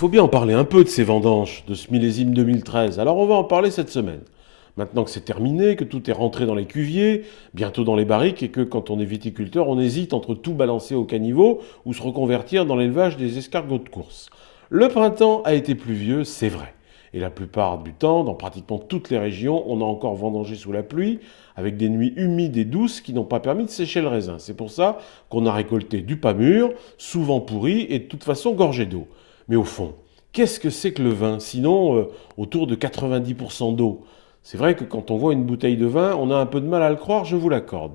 faut bien en parler un peu de ces vendanges, de ce millésime 2013. Alors on va en parler cette semaine. Maintenant que c'est terminé, que tout est rentré dans les cuviers, bientôt dans les barriques, et que quand on est viticulteur, on hésite entre tout balancer au caniveau ou se reconvertir dans l'élevage des escargots de course. Le printemps a été pluvieux, c'est vrai. Et la plupart du temps, dans pratiquement toutes les régions, on a encore vendangé sous la pluie, avec des nuits humides et douces qui n'ont pas permis de sécher le raisin. C'est pour ça qu'on a récolté du pas mûr, souvent pourri et de toute façon gorgé d'eau. Mais au fond, qu'est-ce que c'est que le vin, sinon autour de 90% d'eau? C'est vrai que quand on voit une bouteille de vin, on a un peu de mal à le croire, je vous l'accorde.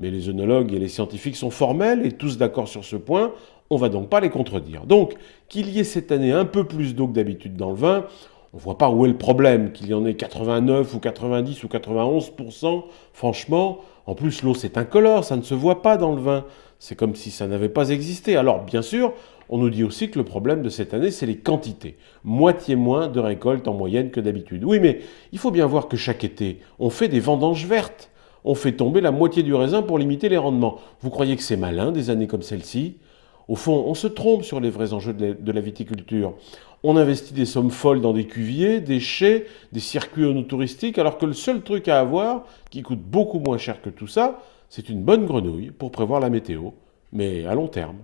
Mais les œnologues et les scientifiques sont formels et tous d'accord sur ce point, on va donc pas les contredire. Donc, qu'il y ait cette année un peu plus d'eau que d'habitude dans le vin, on ne voit pas où est le problème, qu'il y en ait 89 ou 90 ou 91%, franchement, en plus l'eau c'est incolore, ça ne se voit pas dans le vin. C'est comme si ça n'avait pas existé. Alors bien sûr, on nous dit aussi que le problème de cette année, c'est les quantités. Moitié moins de récoltes en moyenne que d'habitude. Oui, mais il faut bien voir que chaque été, on fait des vendanges vertes. On fait tomber la moitié du raisin pour limiter les rendements. Vous croyez que c'est malin des années comme celle-ci? Au fond, on se trompe sur les vrais enjeux de la viticulture. On investit des sommes folles dans des cuviers, des chais, des circuits touristiques, alors que le seul truc à avoir, qui coûte beaucoup moins cher que tout ça, c'est une bonne grenouille pour prévoir la météo, mais à long terme.